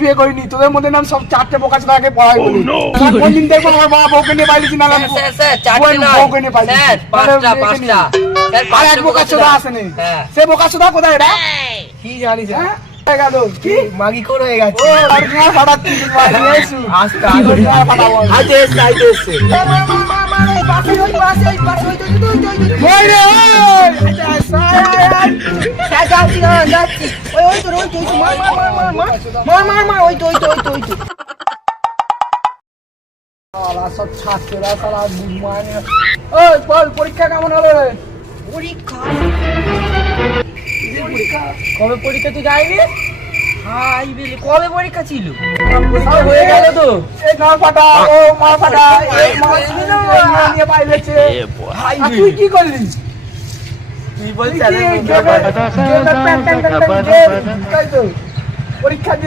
বিয়ে করিনি, তোদের মধ্যে নাম সব 4টে বোকা ছোটাকে পড়াই বলি। কোনদিন দেখবো আমার বাবা বউকে নিয়ে পাইলি না? স্যার 4টে নয় বউকে নিয়ে পাইলি স্যার, 5টা আর এক বোকা ছোটা আসেনি। সে বোকা ছোটা কোথায় এটা? কি জানিস গেল কি মাগি করে হয়ে গেছে। ও আর কি ফাটাচ্ছি আস্তে ফাটাবো আজ এসে ওই রে সব ছাত্ররা সারা পরীক্ষা কেমন হলো রে? পরীক্ষা কবে পরীক্ষা তুই যাইনি? হাই বেলে কবে পরীক্ষা ছিল? সব হয়ে গেল তো। এই গাল ফাটা, ও মা ফাটা, এই মা নিয়ে পাইলেছে। আর তুই কি করলি? কি বলছিস? পরীক্ষা